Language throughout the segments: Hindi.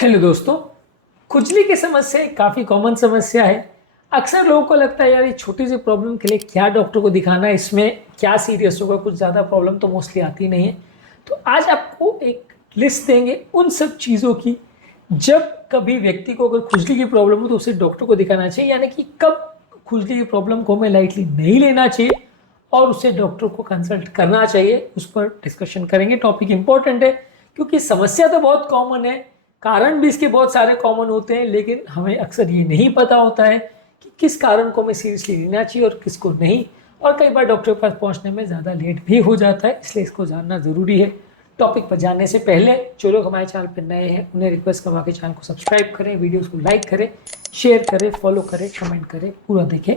हेलो दोस्तों, खुजली की समस्या एक काफ़ी कॉमन समस्या है। अक्सर लोगों को लगता है यार ये छोटी सी प्रॉब्लम के लिए क्या डॉक्टर को दिखाना है, इसमें क्या सीरियस होगा, कुछ ज़्यादा प्रॉब्लम तो मोस्टली आती नहीं है। तो आज आपको एक लिस्ट देंगे उन सब चीज़ों की जब कभी व्यक्ति को अगर खुजली की प्रॉब्लम हो तो उसे डॉक्टर को दिखाना चाहिए, यानी कि कब खुजली की प्रॉब्लम को हमें लाइटली नहीं लेना चाहिए और उसे डॉक्टर को कंसल्ट करना चाहिए। उस पर डिस्कशन करेंगे। टॉपिक इंपॉर्टेंट है क्योंकि समस्या तो बहुत कॉमन है, कारण भी इसके बहुत सारे कॉमन होते हैं, लेकिन हमें अक्सर ये नहीं पता होता है कि किस कारण को हमें सीरियसली लेना चाहिए और किसको नहीं। और कई बार डॉक्टर के पास पहुंचने में ज़्यादा लेट भी हो जाता है, इसलिए इसको जानना ज़रूरी है। टॉपिक पर जानने से पहले जो लोग हमारे चैनल पर नए हैं उन्हें रिक्वेस्ट करवा के चैनल को सब्सक्राइब करें, वीडियोस को लाइक करें, शेयर करें, फॉलो करें, कमेंट करें, पूरा देखें।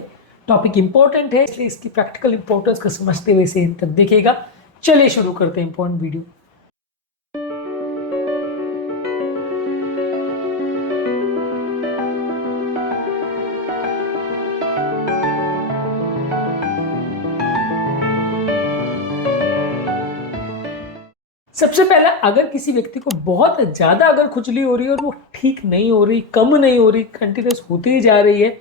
टॉपिक इंपॉर्टेंट है इसलिए इसकी प्रैक्टिकल इंपॉर्टेंस को समझते हुए इसे तक देखिएगा। चलिए शुरू करते हैं इंपॉर्टेंट वीडियो। सबसे पहले अगर किसी व्यक्ति को बहुत ज़्यादा अगर खुजली हो रही है और वो ठीक नहीं हो रही, कम नहीं हो रही, कंटिन्यूस होती ही जा रही है,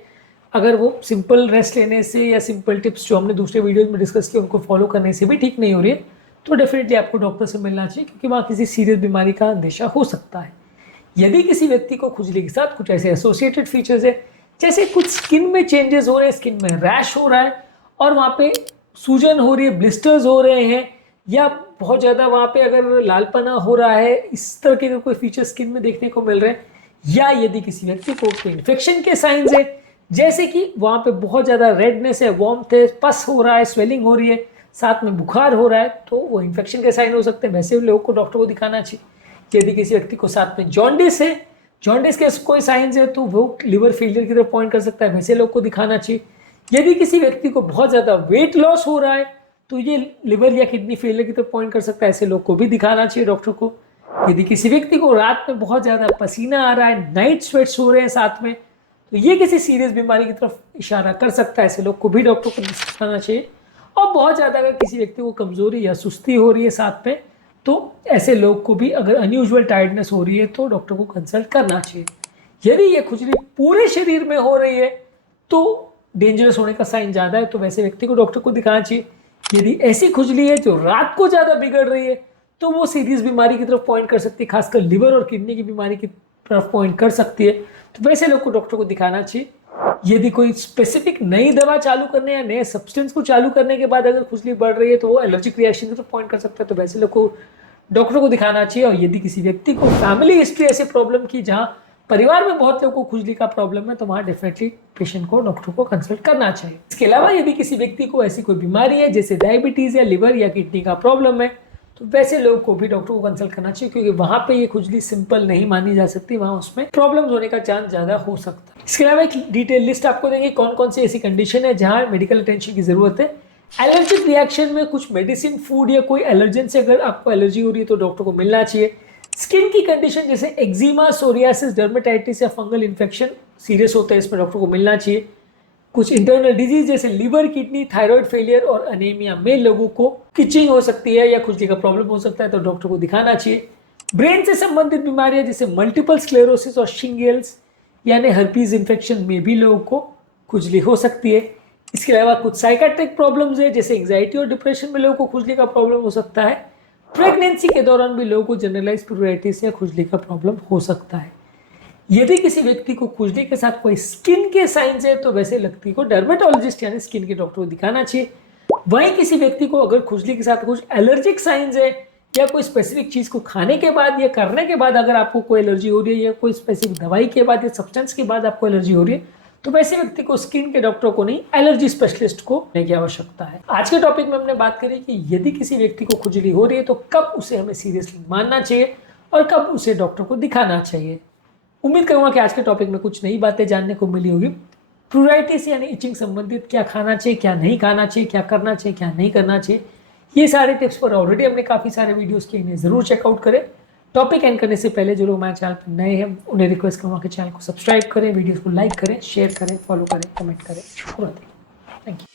अगर वो सिंपल रेस्ट लेने से या सिंपल टिप्स जो हमने दूसरे वीडियोज में डिस्कस किए उनको फॉलो करने से भी ठीक नहीं हो रही है, तो डेफिनेटली आपको डॉक्टर से मिलना चाहिए क्योंकि वहाँ किसी सीरियस बीमारी का अंदेशा हो सकता है। यदि किसी व्यक्ति को खुजली के साथ कुछ ऐसे एसोसिएटेड फीचर्स है, जैसे कुछ स्किन में चेंजेस हो रहे हैं, स्किन में रैश हो रहा है और वहाँ पे सूजन हो रही है, ब्लिस्टर्स हो रहे हैं, या बहुत ज़्यादा वहाँ पे अगर लालपना हो रहा है, इस तरह के कोई फीचर स्किन में देखने को मिल रहे हैं, या यदि किसी व्यक्ति को इन्फेक्शन के साइंस है, जैसे कि वहाँ पे बहुत ज़्यादा रेडनेस है, वार्मथ है, पस हो रहा है, स्वेलिंग हो रही है, साथ में बुखार हो रहा है, तो वो इन्फेक्शन के साइन हो सकते हैं। वैसे लोगों को डॉक्टर को दिखाना चाहिए। यदि किसी व्यक्ति को साथ में जॉन्डिस है, जॉन्डिस के कोई साइंस है, तो वो लिवर फेलियर की तरफ पॉइंट कर सकता है, वैसे लोग को दिखाना चाहिए। यदि किसी व्यक्ति को बहुत ज़्यादा वेट लॉस हो रहा है तो ये लिवर या किडनी फेलियर की तरफ पॉइंट कर सकता है, ऐसे लोग को भी दिखाना चाहिए डॉक्टर को। यदि किसी व्यक्ति को रात में बहुत ज़्यादा पसीना आ रहा है, नाइट स्वेट्स हो रहे हैं साथ में, तो ये किसी सीरियस बीमारी की तरफ इशारा कर सकता है, ऐसे लोग को भी डॉक्टर को दिखाना चाहिए। और बहुत ज़्यादा अगर किसी व्यक्ति को कमजोरी या सुस्ती हो रही है साथ में, तो ऐसे लोग को भी अगर अनयूजुअल टायर्डनेस हो रही है तो डॉक्टर को कंसल्ट करना चाहिए। यदि ये खुजली पूरे शरीर में हो रही है तो डेंजरस होने का साइन ज़्यादा है, तो वैसे व्यक्ति को डॉक्टर को दिखाना चाहिए। यदि ऐसी खुजली है जो रात को ज़्यादा बिगड़ रही है तो वो सीरियस बीमारी की तरफ पॉइंट कर सकती है, खासकर लिवर और किडनी की बीमारी की तरफ पॉइंट कर सकती है, तो वैसे लोग को डॉक्टर को दिखाना चाहिए। यदि कोई स्पेसिफिक नई दवा चालू करने या नए सब्सटेंस को चालू करने के बाद अगर खुजली बढ़ रही है तो वो एलर्जिक रिएक्शन की तरफ पॉइंट कर सकता है, तो वैसे लोग को डॉक्टर को दिखाना चाहिए। और यदि किसी व्यक्ति को फैमिली हिस्ट्री ऐसे प्रॉब्लम की जहाँ परिवार में बहुत लोगों को खुजली का प्रॉब्लम है, तो वहाँ डेफिनेटली पेशेंट को डॉक्टर को कंसल्ट करना चाहिए। इसके अलावा यदि किसी व्यक्ति को ऐसी कोई बीमारी है जैसे डायबिटीज़ या लिवर या किडनी का प्रॉब्लम है, तो वैसे लोगों को भी डॉक्टर को कंसल्ट करना चाहिए क्योंकि वहाँ पे ये खुजली सिंपल नहीं मानी जा सकती, वहाँ उसमें प्रॉब्लम्स होने का चांस ज़्यादा हो सकता है। इसके अलावा एक डिटेल लिस्ट आपको देंगे कौन कौन सी ऐसी कंडीशन है जहाँ मेडिकल अटेंशन की ज़रूरत है। एलर्जिक रिएक्शन में कुछ मेडिसिन, फूड या कोई एलर्जन से अगर आपको एलर्जी हो रही है तो डॉक्टर को मिलना चाहिए। स्किन की कंडीशन जैसे एक्जिमा, सोरियासिस, डर्मेटाइटिस या फंगल इन्फेक्शन सीरियस होता है, इसमें डॉक्टर को मिलना चाहिए। कुछ इंटरनल डिजीज जैसे लिवर, किडनी, थायराइड फेलियर और अनीमिया में लोगों को किचिंग हो सकती है या खुजली का प्रॉब्लम हो सकता है, तो डॉक्टर को दिखाना चाहिए। ब्रेन से संबंधित बीमारियां जैसे मल्टीपल स्क्लेरोसिस और शिंगल्स यानी हर्पीज इन्फेक्शन में भी लोगों को खुजली हो सकती है। इसके अलावा कुछ साइकेट्रिक प्रॉब्लम्स है जैसे एंग्जाइटी और डिप्रेशन में लोगों को खुजली का प्रॉब्लम हो सकता है। प्रेगनेंसी के दौरान भी लोगों को जनरलाइज प्यूराइटिस या खुजली का प्रॉब्लम हो सकता है। यदि किसी व्यक्ति को खुजली के साथ कोई स्किन के साइंस है तो वैसे व्यक्ति को डर्मेटोलॉजिस्ट यानी स्किन के डॉक्टर को दिखाना चाहिए। वहीं किसी व्यक्ति को अगर खुजली के साथ कुछ एलर्जिक साइंस है या कोई स्पेसिफिक चीज़ को खाने के बाद या करने के बाद अगर आपको कोई एलर्जी हो रही है या कोई स्पेसिफिक दवाई के बाद या सब्सटेंस के बाद आपको एलर्जी हो रही है, तो वैसे व्यक्ति को स्किन के डॉक्टर को नहीं, एलर्जी स्पेशलिस्ट को लेने की आवश्यकता है। आज के टॉपिक में हमने बात करी कि यदि किसी व्यक्ति को खुजली हो रही है तो कब उसे हमें सीरियसली मानना चाहिए और कब उसे डॉक्टर को दिखाना चाहिए। उम्मीद करूंगा कि आज के टॉपिक में कुछ नई बातें जानने को मिली होगी। प्यूराइटिस यानी इचिंग संबंधित क्या खाना चाहिए, क्या नहीं खाना चाहिए, क्या करना चाहिए, क्या नहीं करना चाहिए, ये सारे टिप्स पर ऑलरेडी हमने काफ़ी सारे वीडियोस किए, इन्हें ज़रूर चेकआउट करें। टॉपिक एंड करने से पहले जो लोग हमारे चैनल पर नए हैं उन्हें रिक्वेस्ट करूँगा कि चैनल को सब्सक्राइब करें, वीडियोस को लाइक करें, शेयर करें, फॉलो करें, कमेंट करें। Thank you.